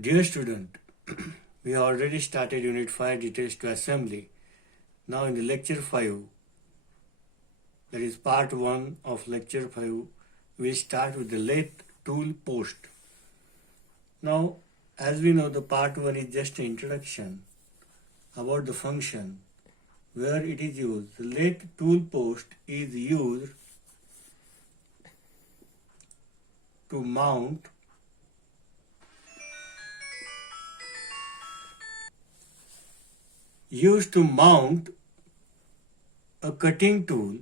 Dear student, we have already started Unit 5 Details to Assembly. Now in the Lecture 5, that is Part 1 of Lecture 5, we start with the lathe tool post. Now, as we know, the Part 1 is just an introduction about the function where it is used. The lathe tool post is used to mount a cutting tool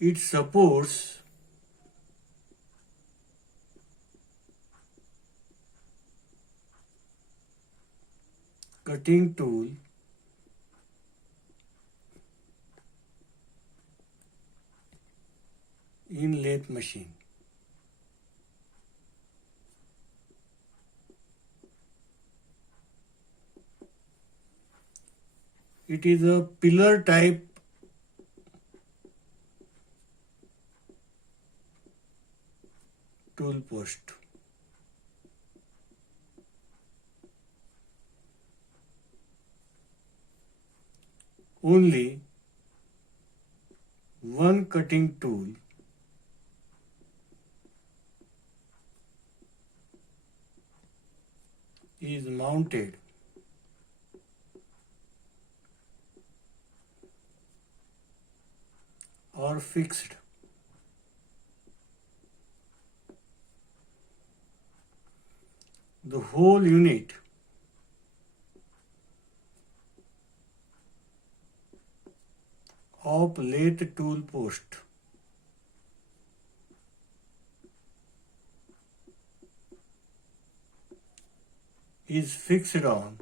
it supports cutting tool in lathe machine. It is a pillar type tool post. Only one cutting tool is mounted or fixed. The whole unit of lathe tool post is fixed on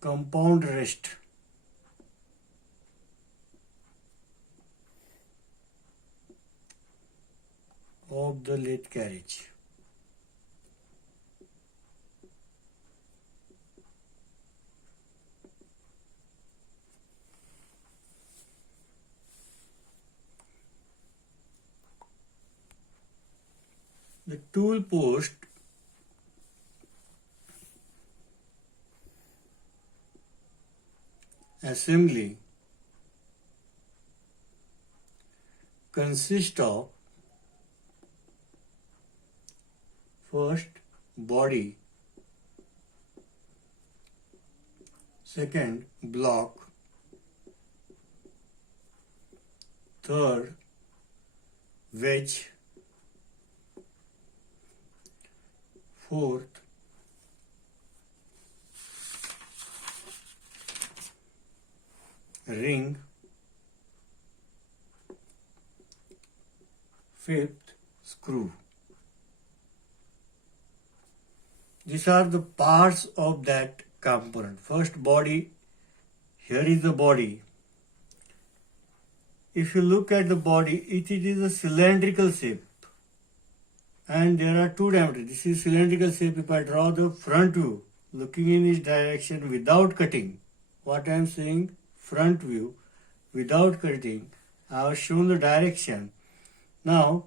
compound rest of the lathe carriage. The tool post assembly consists of first body, second block, third wedge, fourth ring, fifth screw. These are the parts of that component. First body, here is the body. If you look at the body, it is a cylindrical shape and there are two diameters. This is cylindrical shape. If I draw the front view looking in this direction without cutting, what I am saying, front view without cutting, I have shown the direction. Now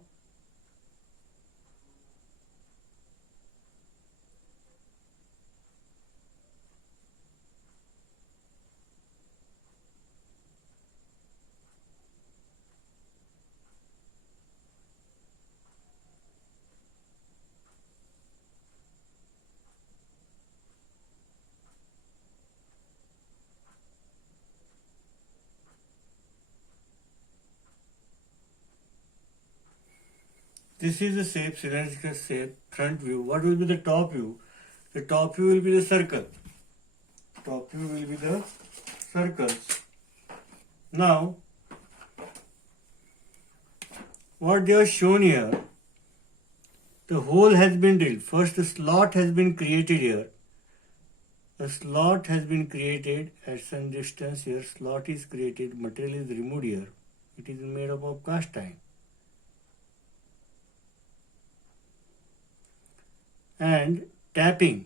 this is the shape, cylindrical shape, front view. What will be the top view? The top view will be the circle. Top view will be the circles. Now, what they have shown here, the hole has been drilled. First, the slot has been created here. The slot has been created at some distance here. Slot is created, material is removed here. It is made up of cast iron. And tapping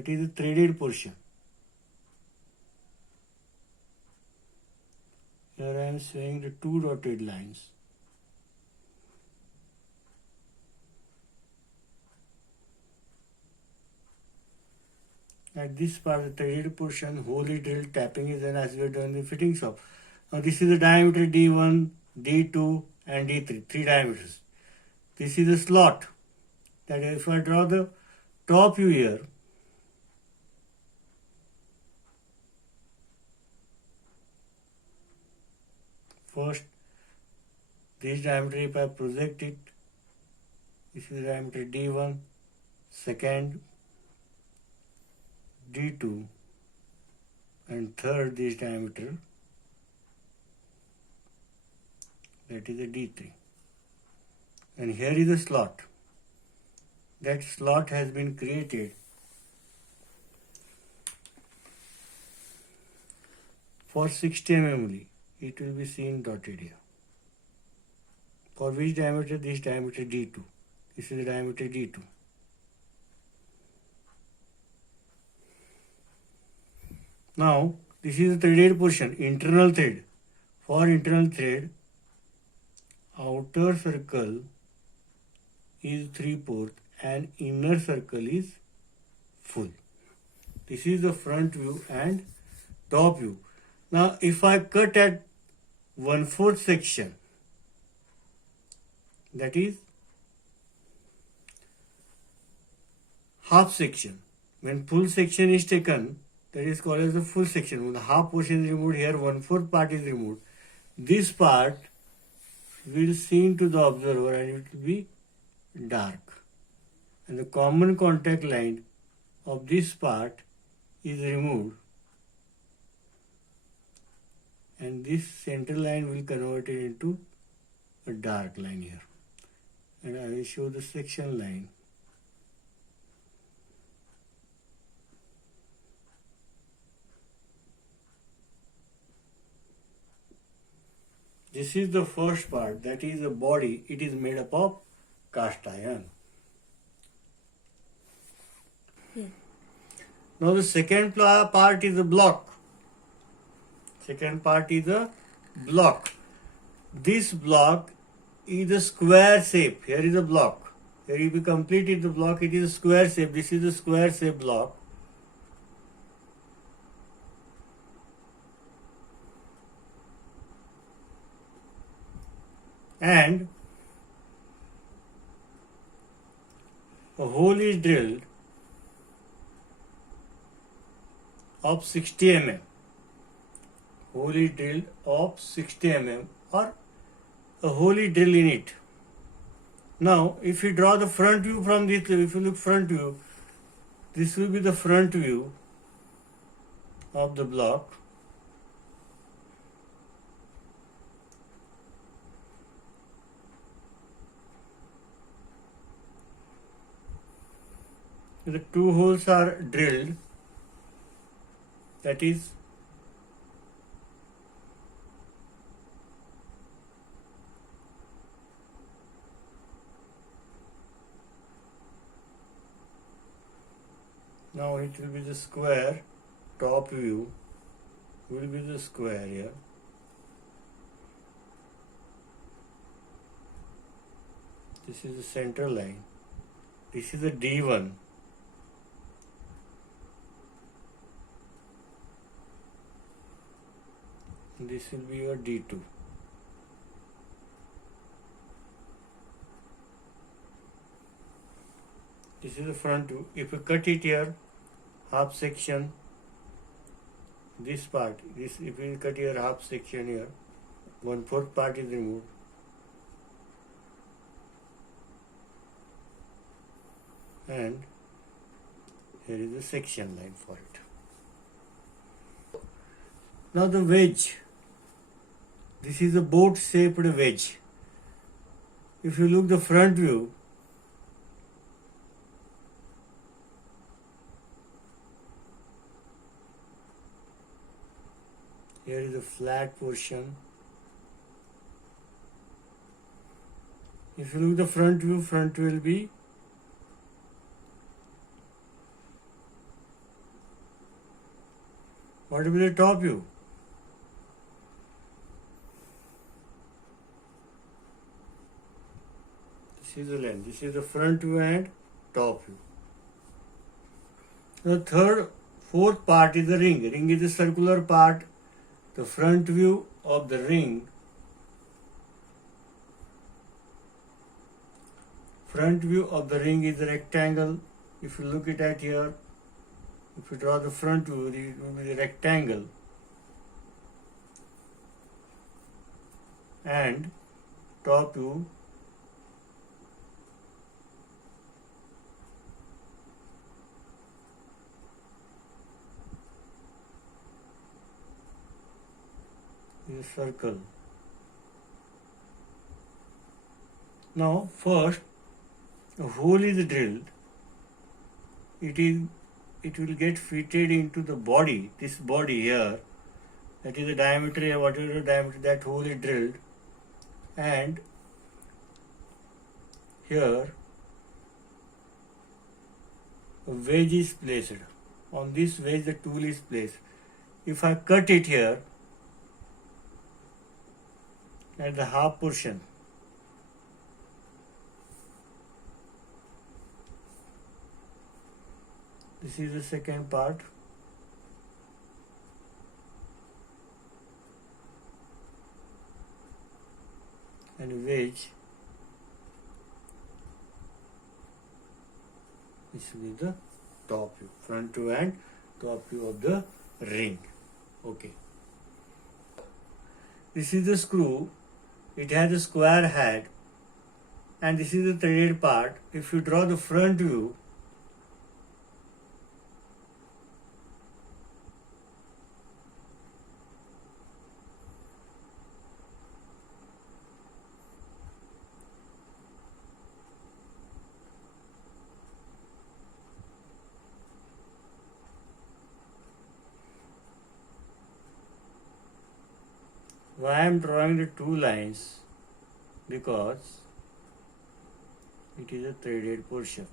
that is the threaded portion. Here I am showing the two dotted lines. At this part, the threaded portion, wholly drilled tapping is done as we have done in the fitting shop. Now this is the diameter D1, D2 and D3, three diameters. This is the slot. That is, if I draw the top view here, first this diameter, if I project it, this is the diameter D1, second D2 and third this diameter, that is a D3, and here is a slot. That slot has been created for 60 mm only. It will be seen dotted here. For which diameter? This diameter D2. This is the diameter D2. Now, this is the threaded portion, internal thread. For internal thread, outer circle is 3/4 and inner circle is full. This is the front view and top view. Now, if I cut at 1/4 section, that is half section. When full section is taken, that is called as the full section. When the half portion is removed, here 1/4 part is removed. This part will seen to the observer and it will be dark. And the common contact line of this part is removed. And this center line will convert it into a dark line here. And I will show the section line. This is the first part, that is the body. It is made up of cast iron. Now the second part is a block. Second part is a block. This block is a square shape. Here is a block. Here if you complete the block, it is a square shape. This is a square shape block. And a hole is drilled of 60 mm. Hole is drilled of 60 mm or a hole is drilled in it. Now, if you draw the front view from this, if you look front view, this will be the front view of the block. The two holes are drilled, that is now it will be the square. Top view will be the square here. This is the center line. This is the D1. This will be your D2. This is the front view. If you cut it here, half section, this part, this if you cut here half section here, 1/4 part is removed. And here is the section line for it. Now the wedge. This is a boat-shaped wedge. If you look the front view, here is a flat portion. If you look the front view will be What will be the top view? This is the length. This is the front view and top view. The fourth part is the ring. Ring is the circular part. The front view of the ring. Front view of the ring is a rectangle. If you look it at here, if you draw the front view, it will be the rectangle. And top view is a circle. Now first a hole is drilled. It will get fitted into the body, this body here. That is the diameter here, whatever the diameter, that hole is drilled. And here a wedge is placed. On this wedge the tool is placed. If I cut it here at the half portion, this is the second part. And wedge, this will be the top view, front view and top view of the ring. Okay. This is the screw. It has a square head, and this is the threaded part. If you draw the front view, why I am drawing the two lines? Because it is a threaded portion.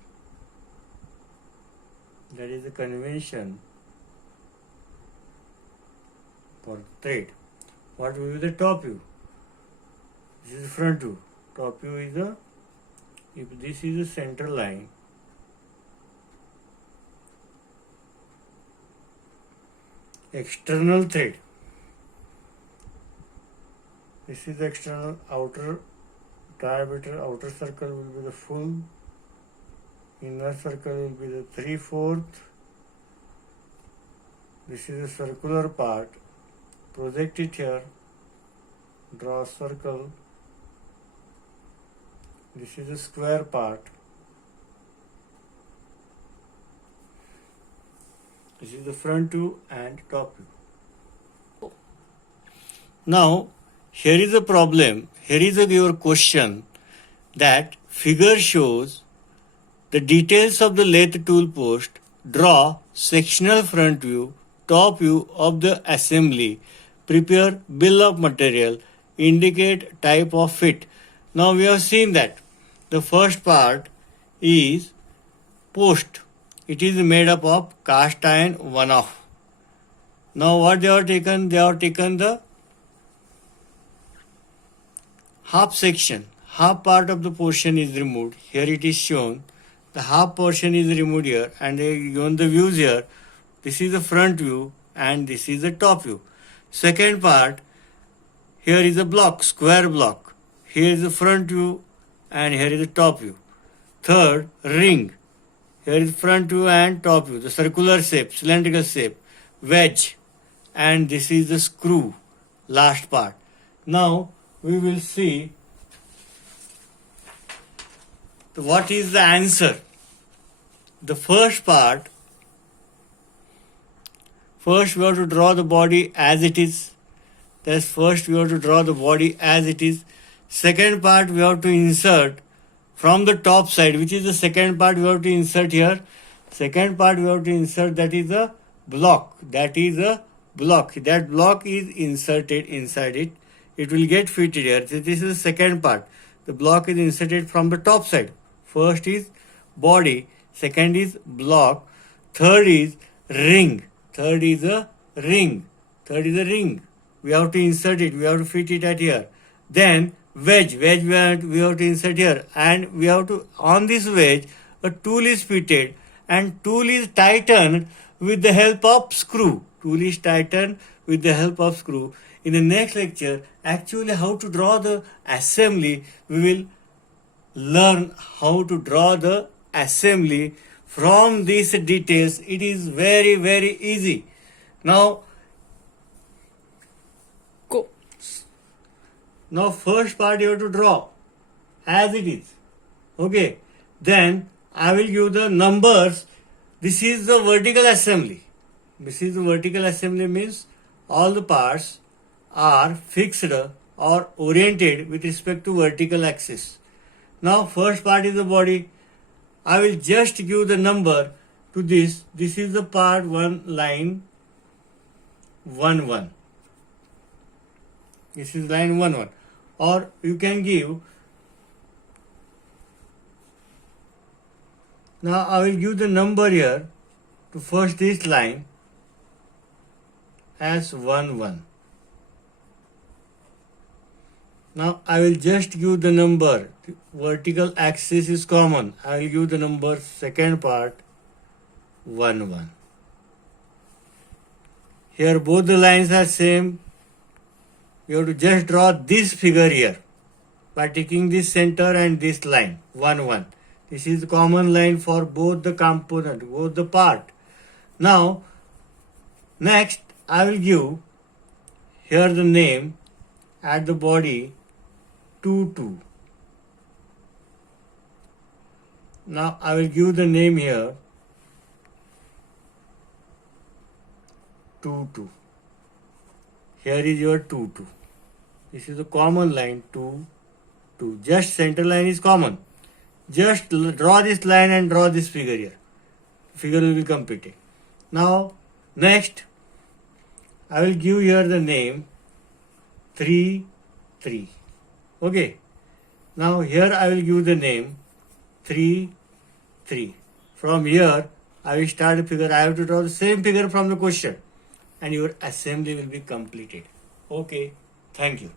That is the convention for thread. What will be the top view? This is the front view. Top view is the, if this is the center line, external thread. This is the external outer diameter, outer circle will be the full, inner circle will be the 3/4. This is the circular part. Project it here, draw a circle. This is the square part. This is the front view and top view. Now, here is a problem. Here is your question that figure shows the details of the lathe tool post. Draw sectional front view, top view of the assembly. Prepare bill of material. Indicate type of fit. Now we have seen that the first part is post. It is made up of cast iron one-off. Now what they have taken? They have taken the half section, half part of the portion is removed. Here it is shown. The half portion is removed here, and they given the views here. This is the front view and this is the top view. Second part, here is a block, square block. Here is the front view and here is the top view. Third, ring. Here is front view and top view. The circular shape, cylindrical shape, wedge, and this is the screw, last part. Now we will see what is the answer. The first part, first we have to draw the body as it is. That's first we have to draw the body as it is. Second part we have to insert from the top side, which is the second part we have to insert here. Second part we have to insert, that is a block. That is a block. That block is inserted inside it. It will get fitted here. So this is the second part. The block is inserted from the top side. First is body, second is block, third is ring. Third is a ring. Third is a ring. We have to insert it. We have to fit it at here. Then wedge. Wedge we have to insert here. And we have to, on this wedge, a tool is fitted and tool is tightened with the help of screw. Tool is tightened with the help of screw. In the next lecture, actually how to draw the assembly, we will learn how to draw the assembly from these details. It is very, very easy. Now first part you have to draw as it is. Okay. Then I will give the numbers. This is the vertical assembly. This is the vertical assembly means all the parts are fixed or oriented with respect to vertical axis. Now first part is the body. I will just give the number to this. This is the part 1 line 1 1. This is line 1 1. Or you can give. Now I will give the number here to first this line as 1 1. Now I will just give the number. Vertical axis is common. I will give the number second part 1 1. Here both the lines are same. You have to just draw this figure here by taking this center and this line 1 1. This is the common line for both the component, both the part. Now next I will give here the name at the body 2 2. Now I will give the name here 2 2. Here is your 2 2. This is a common line 2 2. Just center line is common. Just draw this line and draw this figure here. Figure will be completed. Now next I will give here the name 3 3. Okay. Now here I will give the name 3 3. From here I will start a figure. I have to draw the same figure from the question and your assembly will be completed. Okay. Thank you.